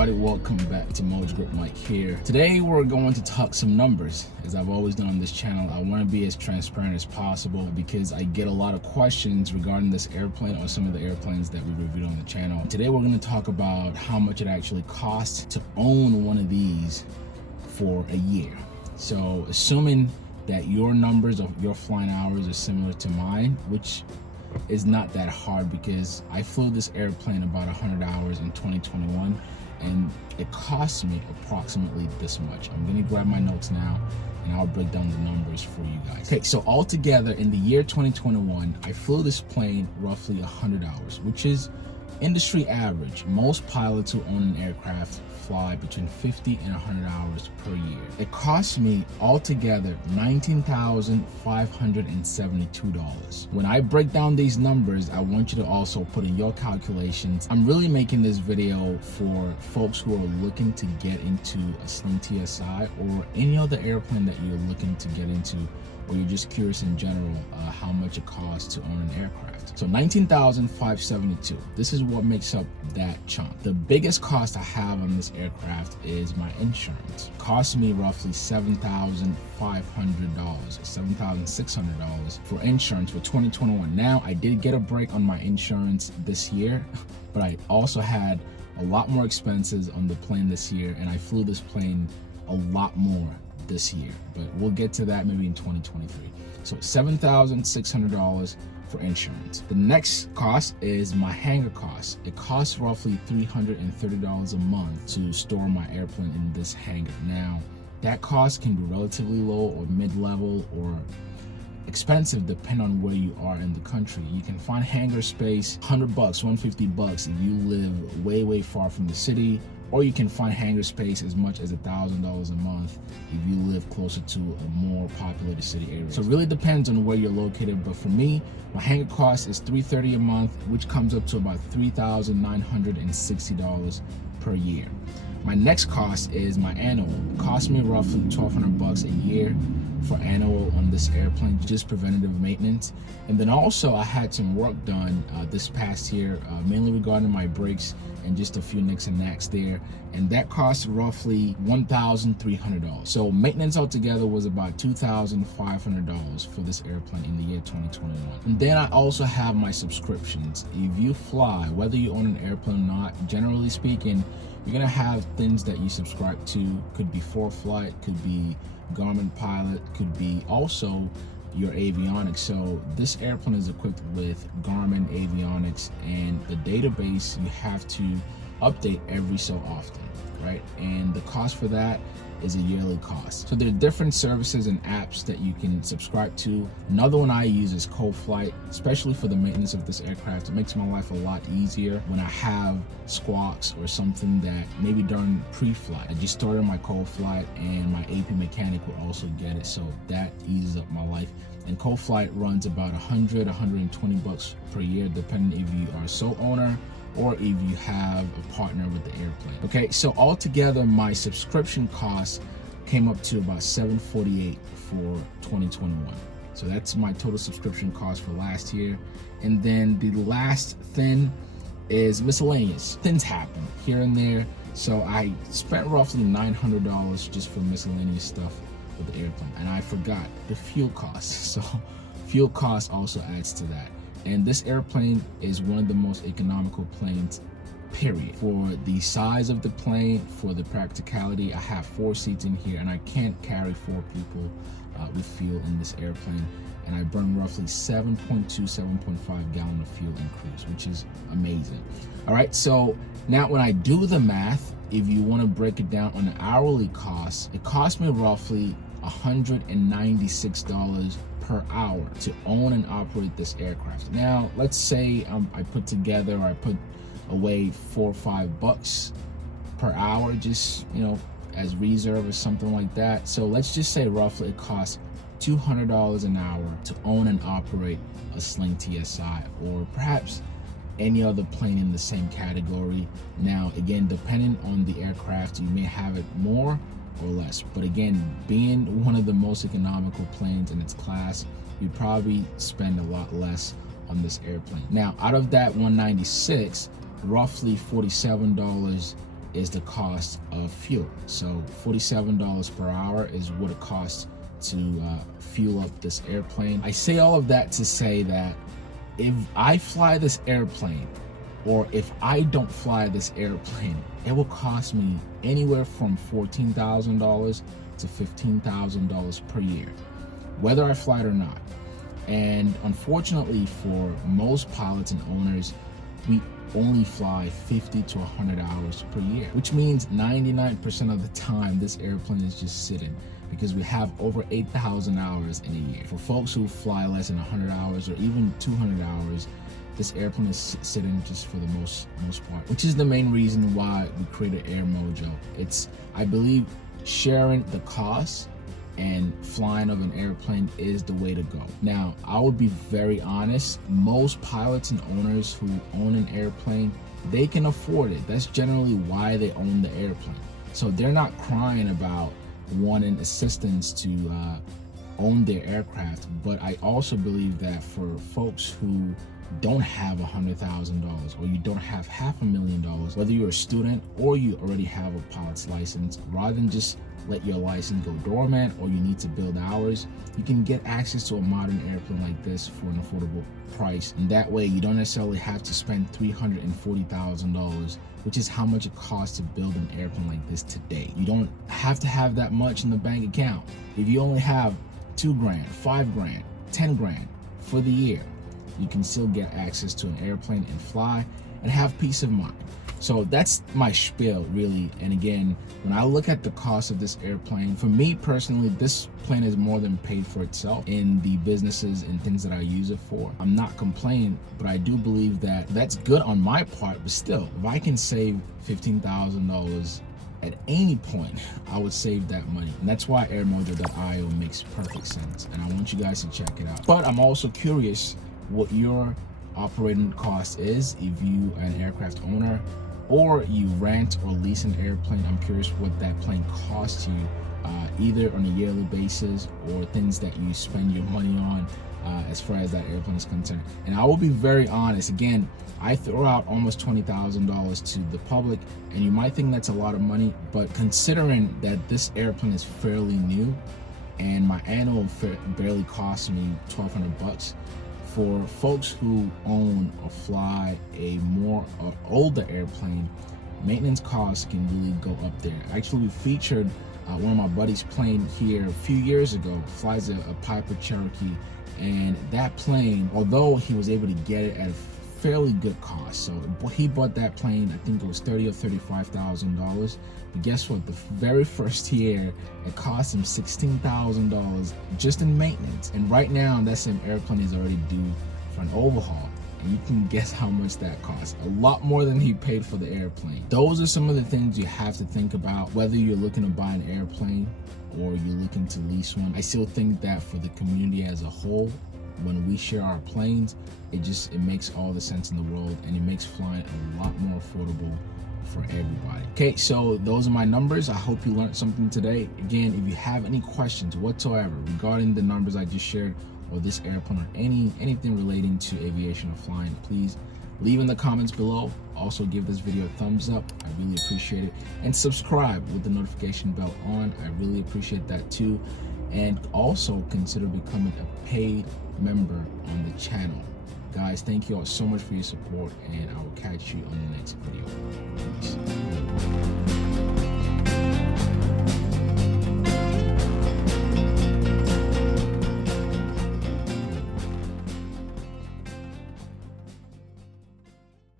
everybody, welcome back to Mojo Grip Mike here. Today we're going to talk some numbers. As I've always done on this channel, I want to be as transparent as possible because I get a lot of questions regarding this airplane or some of the airplanes that we reviewed on the channel. Today we're going to talk about how much it actually costs to own one of these for a year. So assuming that your numbers of your flying hours are similar to mine, which is not that hard because I flew this airplane about 100 hours in 2021 and it cost me approximately this much. I'm gonna grab my notes now and I'll break down the numbers for you guys. Okay, so altogether in the year 2021, I flew this plane roughly 100 hours, which is industry average. Most pilots who own an aircraft fly between 50 and 100 hours per year. It cost me altogether $19,572. When I break down these numbers, I want you to also put in your calculations. I'm really making this video for folks who are looking to get into a Sling TSi or any other airplane that you're looking to get into, or you're just curious in general how much it costs to own an aircraft. So $19,572. This is what makes up that chunk. The biggest cost I have on this aircraft is my insurance. It cost me roughly $7,500, $7,600 for insurance for 2021. Now, I did get a break on my insurance this year, but I also had a lot more expenses on the plane this year, and I flew this plane a lot more this year, but we'll get to that maybe in 2023. So $7,600 for insurance. The next cost is my hangar cost. It costs roughly $330 a month to store my airplane in this hangar. Now, that cost can be relatively low or mid-level or expensive depending on where you are in the country. You can find hangar space $100, $150 if you live way far from the city, or you can find hangar space as much as $1,000 a month if you live closer to a more populated city area. So it really depends on where you're located, but for me, my hangar cost is $330 a month, which comes up to about $3,960 per year. My next cost is my annual. It costs me roughly $1,200 a year for annual on this airplane, just preventative maintenance. And then also I had some work done this past year, mainly regarding my brakes and just a few nicks and knacks there, and that cost roughly $1,300. So maintenance altogether was about $2,500 for this airplane in the year 2021. And then I also have my subscriptions. If you fly, whether you own an airplane or not, generally speaking, you're gonna have things that you subscribe to. Could be Foreflight, could be Garmin Pilot, could be also your avionics. So this airplane is equipped with Garmin avionics, and the database you have to update every so often, right? And the cost for that is a yearly cost. So there are different services and apps that you can subscribe to. Another one I use is Coflyt, especially for the maintenance of this aircraft. It makes my life a lot easier when I have squawks or something that maybe during pre-flight. I just started my Coflyt and my AP mechanic will also get it, so that eases up my life. And Coflyt runs about $100, $120 per year, depending if you are a sole owner or if you have a partner with the airplane. Okay, so altogether my subscription cost came up to about $748 for 2021. So that's my total subscription cost for last year. And then the last thing is miscellaneous. Things happen here and there, so I spent roughly $900 just for miscellaneous stuff with the airplane, and I forgot the fuel costs. So fuel costs also adds to that. And this airplane is one of the most economical planes, period. For the size of the plane, for the practicality, I have 4 seats in here and I can't carry 4 people with fuel in this airplane. And I burn roughly 7.5 gallon of fuel in cruise, which is amazing. All right, so now when I do the math, if you want to break it down on an hourly cost, it costs me roughly $196 per hour to own and operate this aircraft. Now, let's say I put away $4 or $5 per hour, just, you know, as reserve or something like that. So let's just say roughly it costs $200 an hour to own and operate a Sling TSi, or perhaps any other plane in the same category. Now, again, depending on the aircraft, you may have it more or less, but again, being one of the most economical planes in its class, you probably spend a lot less on this airplane. Now, out of that 196, roughly $47 is the cost of fuel. So $47 per hour is what it costs to fuel up this airplane. I say all of that to say that if I fly this airplane, or if I don't fly this airplane, it will cost me anywhere from $14,000 to $15,000 per year, whether I fly it or not. And unfortunately for most pilots and owners, we only fly 50 to 100 hours per year, which means 99% of the time this airplane is just sitting, because we have over 8,000 hours in a year. For folks who fly less than 100 hours or even 200 hours, this airplane is sitting just for the most part, which is the main reason why we created Air Mojo. It's, I believe, sharing the cost and flying of an airplane is the way to go. Now, I would be very honest, most pilots and owners who own an airplane, they can afford it. That's generally why they own the airplane. So they're not crying about wanting assistance to own their aircraft. But I also believe that for folks who don't have $100,000 or you don't have $500,000, whether you're a student or you already have a pilot's license, rather than just let your license go dormant or you need to build hours, you can get access to a modern airplane like this for an affordable price. And that way you don't necessarily have to spend $340,000, which is how much it costs to build an airplane like this today. You don't have to have that much in the bank account. If you only have $2,000, $5,000, $10,000 for the year, you can still get access to an airplane and fly and have peace of mind. So that's my spiel, really. And again, when I look at the cost of this airplane, for me personally, this plane is more than paid for itself in the businesses and things that I use it for. I'm not complaining, but I do believe that that's good on my part. But still, if I can save $15,000 at any point, I would save that money. And that's why airmojo.io makes perfect sense. And I want you guys to check it out. But I'm also curious what your operating cost is if you are an aircraft owner or you rent or lease an airplane. I'm curious what that plane costs you, either on a yearly basis or things that you spend your money on as far as that airplane is concerned. And I will be very honest, again, I throw out almost $20,000 to the public, and you might think that's a lot of money, but considering that this airplane is fairly new and my annual fare barely costs me $1,200, for folks who own or fly a more older airplane, maintenance costs can really go up there. Actually, we featured one of my buddies' plane here a few years ago, flies a Piper Cherokee, and that plane, although he was able to get it at a fairly good cost, so he bought that plane, I think it was $30,000 or $35,000, but guess what, the very first year it cost him $16,000 just in maintenance. And right now that same airplane is already due for an overhaul, and you can guess how much that costs. A lot more than he paid for the airplane. Those are some of the things you have to think about whether you're looking to buy an airplane or you're looking to lease one. I still think that for the community as a whole, when we share our planes, it makes all the sense in the world, and it makes flying a lot more affordable for everybody. Okay, so those are my numbers. I hope you learned something today. Again, if you have any questions whatsoever regarding the numbers I just shared, or this airplane, or anything relating to aviation or flying, please leave in the comments below. Also give this video a thumbs up, I really appreciate it, and subscribe with the notification bell on. I really appreciate that too. And also consider becoming a paid member on the channel. Guys, thank you all so much for your support, and I will catch you on the next video.